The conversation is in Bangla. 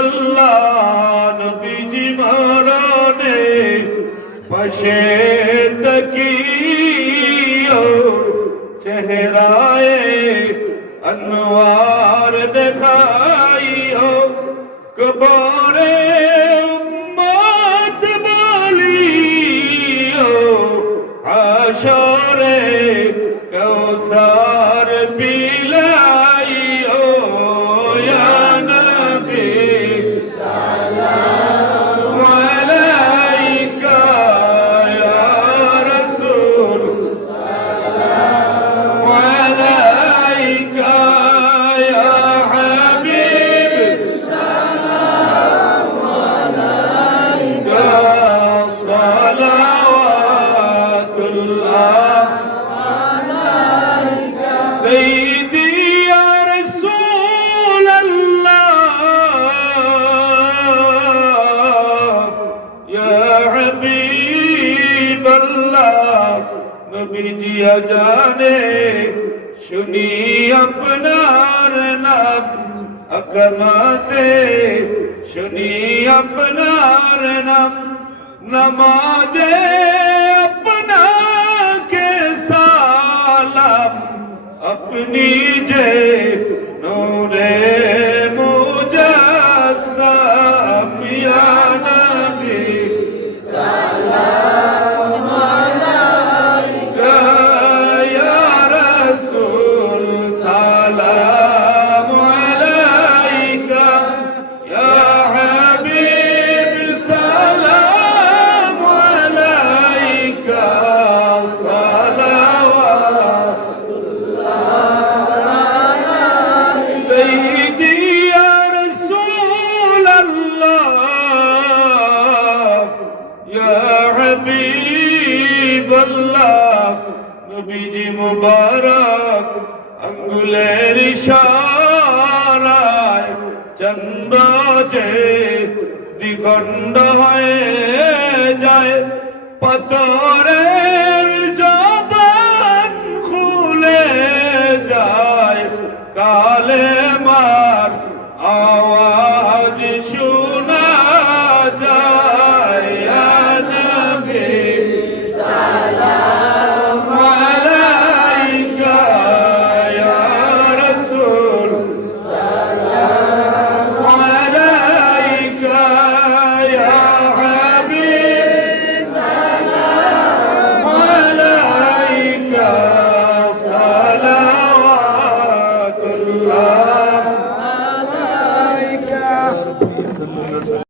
আল্লাহ নবীজি মরণে পাশে তকিও চেহারায়ে अनवार दिखाइयो कबारे उम्मत बोलियो आशोरे कौसार पिलाइयो या नबी सलाम अलैका या रसूल सलाम अलैका या हबीब सलाम अलैका सलावतुल्लाह अलैका सय्यदी या रसूल अल्लाह या हबीब अल्लाह नबी जी जाने শুনি আপনার নাম আকমাতে শুনি আপনার নাম নমাজে আপনাকে সালাম আপনি যে নূরে মুজাসসাম ইয়া নবী সালাম আলাইকা ইয়া রাসূল সালাম আলাইকা ইয়া হাবিব সালাম আলাইকা সালাওয়াতুল্লাহ সাইয়্যিদি ইয়া রাসূল আল্লাহ ইয়া হাবিব আল্লাহ নবীজি মুবারক আঙ্গুলের ইশারায় চন্দ্র যে দ্বিখণ্ড হয়ে যায় পাথরের জবান খুলে যায় কালে